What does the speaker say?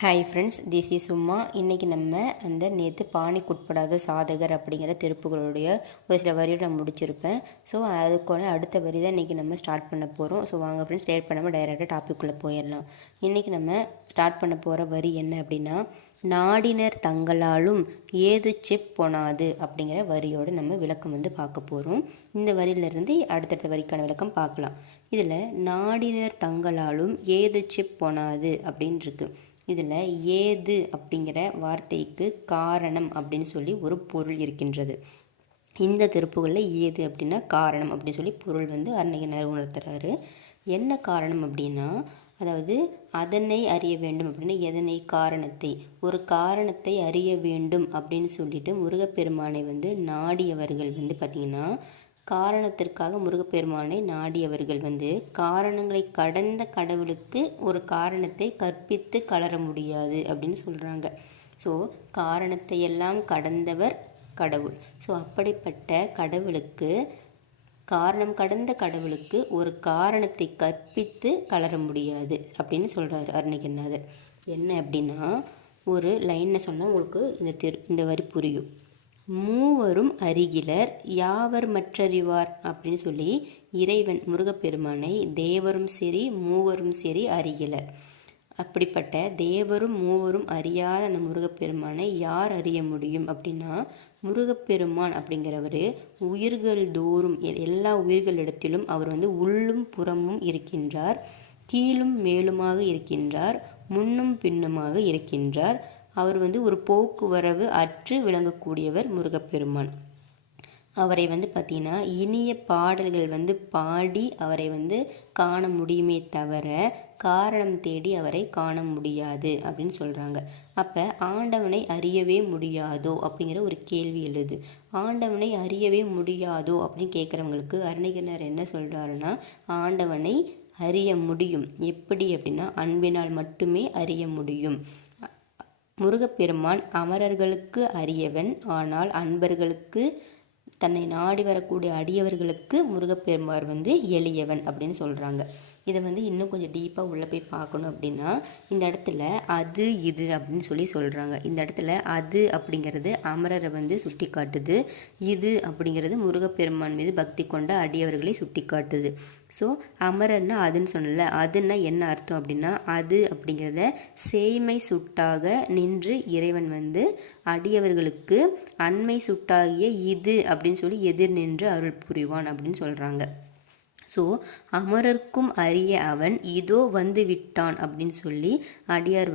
Hi friends, this is சும்மா. இன்றைக்கி நம்ம அந்த நேற்று பாணிக்குட்படாத சாதகர் அப்படிங்கிற திருப்புகளுடைய ஒரு சில வரியோடு நான் முடிச்சிருப்பேன். ஸோ அதுக்கான அடுத்த வரி தான் இன்றைக்கி நம்ம ஸ்டார்ட் பண்ண போகிறோம். ஸோ வாங்க ஃப்ரெண்ட்ஸ், ஸ்டார்ட் பண்ணாமல் டைரெக்டாக டாப்பிக்குள்ளே போயிடலாம். இன்றைக்கி நம்ம ஸ்டார்ட் பண்ண போகிற வரி என்ன அப்படின்னா, நாடினர் தங்களாலும் ஏது செப் பொனாது அப்படிங்கிற வரியோடு நம்ம விளக்கம் பார்க்க போகிறோம். இந்த வரியிலிருந்து அடுத்தடுத்த வரிக்கான விளக்கம் பார்க்கலாம். இதில் நாடினர் தங்களாலும் ஏது செப் பொனாது அப்படின்னு இருக்கு. இதில் ஏது அப்படிங்கிற வார்த்தைக்கு காரணம் அப்படின்னு சொல்லி ஒரு பொருள் இருக்கின்றது. இந்த திருப்புகளில் ஏது அப்படின்னா காரணம் அப்படின்னு சொல்லி பொருள் அருணகிரிநாதர் உணர்த்துறாரு. என்ன காரணம் அப்படின்னா, அதாவது அதனை அறிய வேண்டும் அப்படின்னு, எதனை காரணத்தை, ஒரு காரணத்தை அறிய வேண்டும் அப்படின்னு சொல்லிட்டு முருகப்பெருமானை நாடியவர்கள் பார்த்திங்கன்னா, காரணத்திற்காக முருகப்பெருமானை நாடியவர்கள் காரணங்களை கடந்த கடவுளுக்கு ஒரு காரணத்தை கற்பித்து கலர முடியாது அப்படின்னு சொல்கிறாங்க. ஸோ காரணத்தை எல்லாம் கடந்தவர் கடவுள். ஸோ அப்படிப்பட்ட கடவுளுக்கு, காரணம் கடந்த கடவுளுக்கு ஒரு காரணத்தை கற்பித்து கலர முடியாது அப்படின்னு சொல்கிறார் அருணகிரிநாதர். என்ன அப்படின்னா, ஒரு லைனை சொன்னால் உங்களுக்கு இந்த வரி புரியும். மூவரும் அருகிலர் யாவர் மற்றறிவார் அப்படின்னு சொல்லி இறைவன் முருகப்பெருமானை தேவரும் சரி மூவரும் சரி அறிகிலர். அப்படிப்பட்ட தேவரும் மூவரும் அறியாத அந்த முருகப்பெருமானை யார் அறிய முடியும் அப்படின்னா, முருகப்பெருமான் அப்படிங்கிறவர் உயிர்கள் தோறும் எல்லா உயிர்களிடத்திலும் அவர் உள்ளும் புறமும் இருக்கின்றார், கீழும் மேலுமாக இருக்கின்றார், முன்னும் பின்னுமாக இருக்கின்றார். அவர் ஒரு போக்குவரவு அற்று விளங்கக்கூடியவர் முருகப்பெருமான். அவரை பார்த்திங்கன்னா இனிய பாடல்கள் பாடி அவரை காண முடியுமே தவிர காரணம் தேடி அவரை காண முடியாது அப்படின்னு சொல்கிறாங்க. அப்போ ஆண்டவனை அறியவே முடியாதோ அப்படிங்கிற ஒரு கேள்வி எழுது. ஆண்டவனை அறியவே முடியாதோ அப்படின்னு கேட்குறவங்களுக்கு அருணகிரிநாதர் என்ன சொல்கிறாருன்னா, ஆண்டவனை அறிய முடியும். எப்படி அப்படின்னா, அன்பினால் மட்டுமே அறிய முடியும். முருகப்பெருமான் அமரர்களுக்கு அரியவன், ஆனால் அன்பர்களுக்கு, தன்னை நாடி வரக்கூடிய அடியவர்களுக்கு முருகப்பெருமான் எளியவன் அப்படின்னு சொல்கிறாங்க. இதை இன்னும் கொஞ்சம் டீப்பாக உள்ளே போய் பார்க்கணும் அப்படின்னா, இந்த இடத்துல அது இது அப்படின்னு சொல்லி சொல்கிறாங்க. இந்த இடத்துல அது அப்படிங்கிறது அமரரை சுட்டி காட்டுது, இது அப்படிங்கிறது முருகப்பெருமான் மீது பக்தி கொண்ட அடியவர்களை சுட்டி காட்டுது. ஸோ அமரர்னா அதுன்னு சொன்னல, அதுன்னா என்ன அர்த்தம் அப்படின்னா, அது அப்படிங்கிறத சேய்மை சுட்டாக நின்று இறைவன் அடியவர்களுக்கு அண்மை சுட்டாகிய இது அப்படின்னு சொல்லி எதிர் நின்று அருள் புரிவான் அப்படின்னு சொல்கிறாங்க. ஸோ அமரர்க்கும் அறிய அவன் இதோ வந்து விட்டான் அப்படின்னு சொல்லி அடியார்